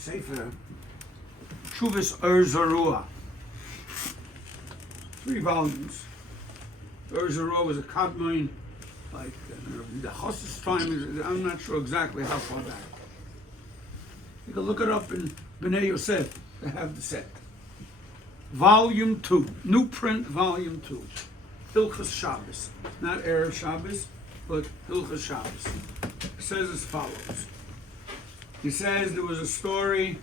Sefer Shuvas Or Zarua. 3 volumes. Or Zarua was a Kadmon, like the Chassid's time. I'm not sure exactly how far back. You can look it up in Bnei Yosef. They have the set. Volume 2, new print, Volume 2. Hilchas Shabbos, not Erev Shabbos, but Hilchas Shabbos. It says as follows. He says there was a story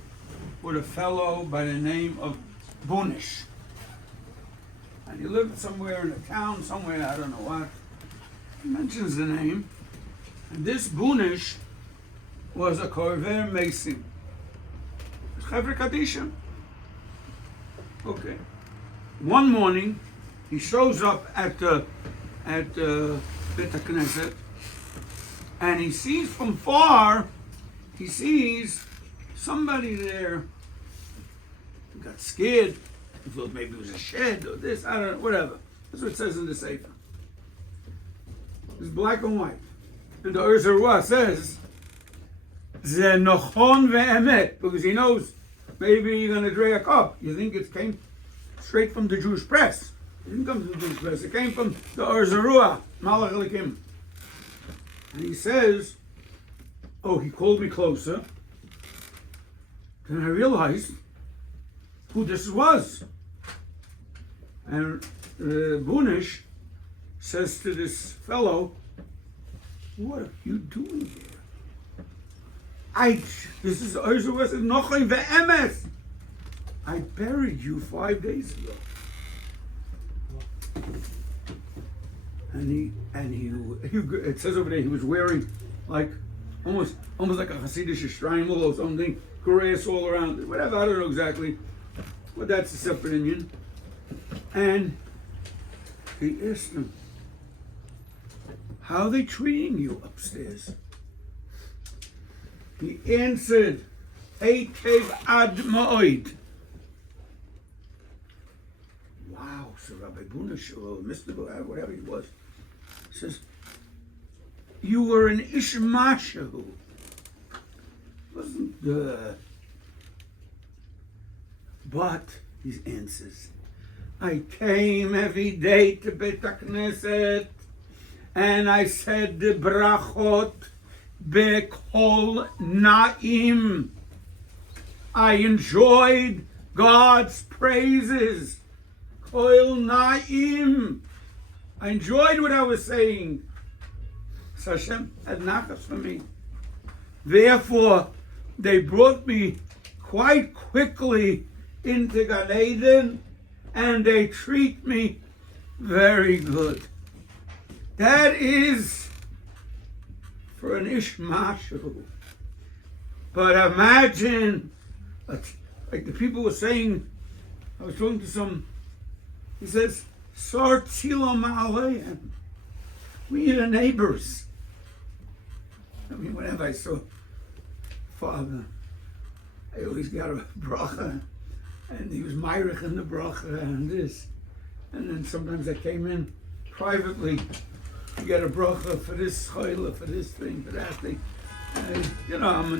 with a fellow by the name of Bunish. And he lived somewhere in a town, somewhere, I don't know what. He mentions the name. And this Bunish was a Korver Mason. Chevre Kadisha. Okay. One morning, he shows up at Bet HaKnesset, and he sees from far, he sees somebody there who got scared. He thought maybe it was a shed or this, I don't know, whatever. That's what it says in the Sefer. It's black and white. And the Or Zarua says, Ze nochon ve'emet, because he knows maybe you're going to drag a cup. You think it came straight from the Jewish press. It didn't come from the Jewish press. It came from the Or Zarua, Malach Elikim. And he says, oh, he called me closer. Then I realized who this was. And Bunish says to this fellow, what are you doing here? This is Or Zarua says, Nochon ve'emes. I buried you 5 days ago. And he it says over there he was wearing like almost like a Hasidic shtreimel or something, grass all around, whatever, I don't know exactly, but that's a separate Indian. And he asked him, how are they treating you upstairs? He answered, Eikev ad ma'od. Wow, so Rabbi Bunish, or Mr. whatever he was, says, you were an Ishmashahu. Wasn't the... But, he answers, I came every day to Bet HaKnesset, and I said the brachot Bekol Na'im. I enjoyed God's praises. Kol Na'im. I enjoyed what I was saying. So Hashem had nachas for me. Therefore, they brought me quite quickly into Gan Eden, and they treat me very good. That is for an Ishmashu. But imagine, like the people were saying, I was talking to some, he says, Sar Tzilam Aleim. We are neighbors. I mean, whenever I saw Father, I always got a bracha, and he was Meirich in the bracha and this. And then sometimes I came in privately to get a bracha for this chayla, for this thing, for that thing. And, you know, I'm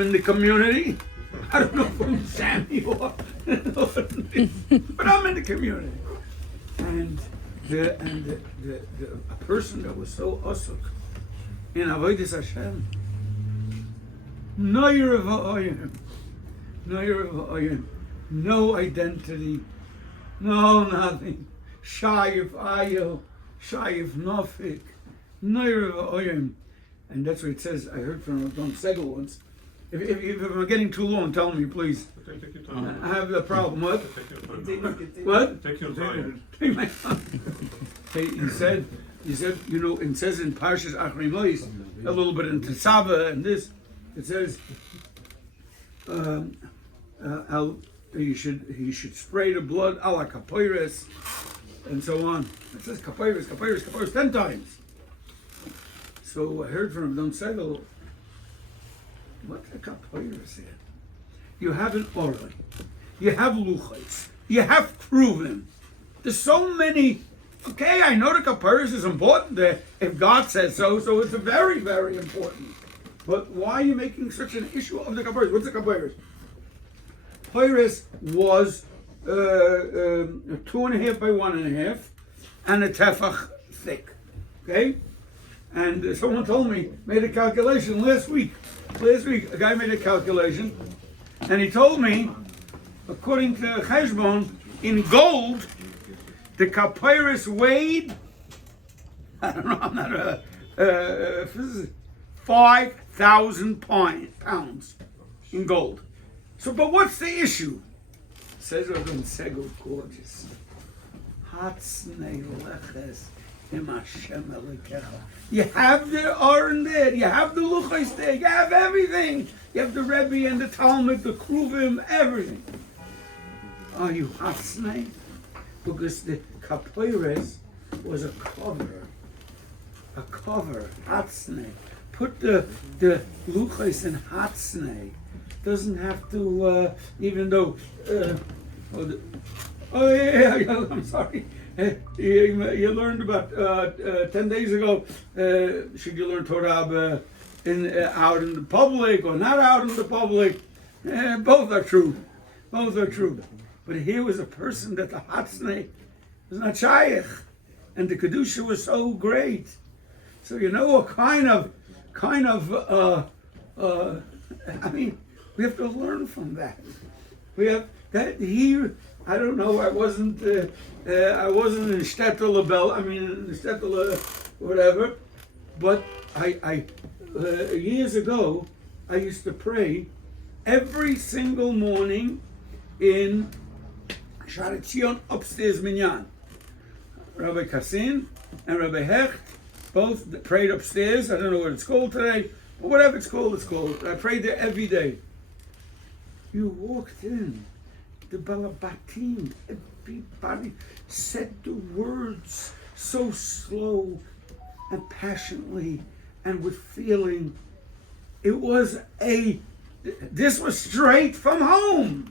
in the community. I don't know if I'm Sammy or but I'm in the community. And a person that was so asuk in Avodas Hashem, Noyer v'oyim, no identity, no nothing, Shayif Ayo, Shayif Nofik, Noyer v'oyim. And that's what it says. I heard from Don Segel once. If I'm getting too long, tell me, please. Take your time. I have a problem. What? Take your time. What? Take your time. Take my time. He said, you know, it says in Parshas Achrei Mos, a little bit in Tetzaveh and this, it says, he should spray the blood ala kapoiris, and so on. It says kapoiris 10 times. So I heard from Don Segel, what's a kapoiris here? You have an oral, you have luchos, you have proven. There's so many. Okay, I know the kapoiris is important there if God says so, so it's very, very important. But why are you making such an issue of the kapoiros? What's the kapoiros? Kapoiros was 2.5 by 1.5 and a tefach thick. Okay? And someone told me, made a calculation last week. Last week, a guy made a calculation, and he told me, according to Cheshbon, in gold, the kapoiros weighed, I don't know, I'm not a physicist, 5,000 pounds in gold. So, but what's the issue? Says Rabbi Segel, gorgeous. Hatzne leches im Hashem Elokecha. You have the Aron there, you have the Luchos there, you have everything. You have the Rebbe and the Talmud, the Kruvim, everything. Are you Hatzne? Because the kapoiros was a cover. A cover, Hatzne. Put the Luchos in Hatzne. Doesn't have to, even though, yeah, I'm sorry. You learned about 10 days ago, should you learn Torah out in the public or not out in the public? Both are true. Both are true. But here was a person that the Hatzne was not shaykh, and the Kedusha was so great. So you know what kind of, I mean, we have to learn from that. We have that here. I don't know. I wasn't in Shtetl Bell. I mean, in Shtetl whatever. But I years ago, I used to pray every single morning in Sharet Zion upstairs minyan. Rabbi Kassin and Rabbi Hecht both prayed upstairs. I don't know what it's called today, but whatever it's called, it's called. I prayed there every day. You walked in, the Balabatim, everybody said the words so slow and passionately and with feeling. It was this was straight from home.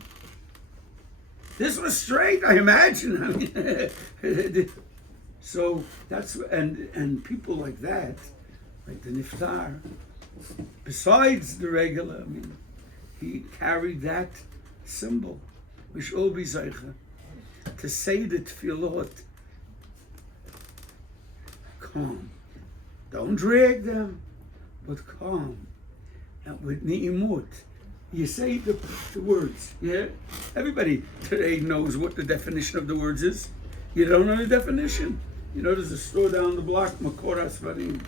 This was straight, I imagine. I mean, so that's, and people like that, like the Niftar, besides the regular, I mean, he carried that symbol. We should all be zeicha to say the tefillot calm. Don't drag them, but calm. And with ni'imut. You say the words, yeah? Everybody today knows what the definition of the words is. You don't know the definition. You know, there's a store down the block, Makor Asfarim.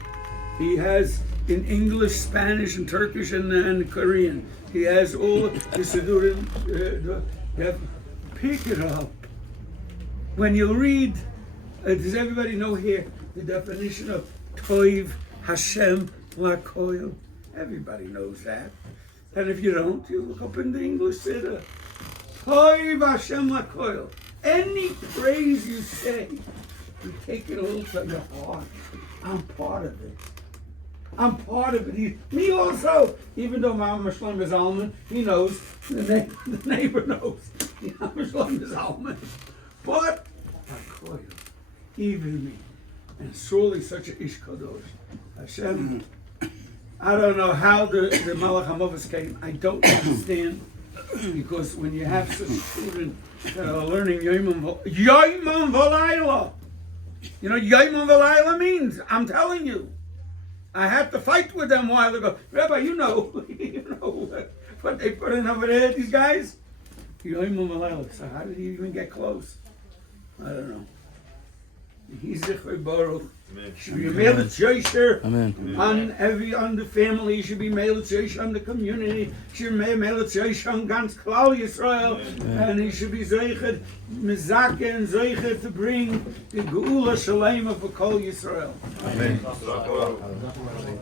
He has in English, Spanish, and Turkish, and Korean. He has all the Siddurim. You have to pick it up. When you read, does everybody know here the definition of Toiv Hashem Lakoil? Everybody knows that. And if you don't, you look up in the English Siddur. Toiv Hashem Lakoil. Any praise you say, you take it all to your heart. I'm part of it. I'm part of it. Me also, even though my Shlomo Zalman, he knows, the neighbor knows. I'm Shlomo Zalman. But, even me, and surely such an Ish Kadosh, Hashem, I don't know how the Malach HaMavos came. I don't understand, because when you have such children that are learning Yoimam V'Layla, you know Yoimam V'Layla means, I'm telling you, I had to fight with them a while ago. Rabbi, you know what they put in over there, these guys? Yoimam V'Layla. So how did he even get close? I don't know. He's Zichri Baruch. Should be made a Joisher on the family. Should be made a Joisher on the community. Should be made a Joisher on Gans Klal Yisrael, and he should be Zeichet Mizake and Zeichet to bring the Geula Shalema for Kol Yisrael. Amen.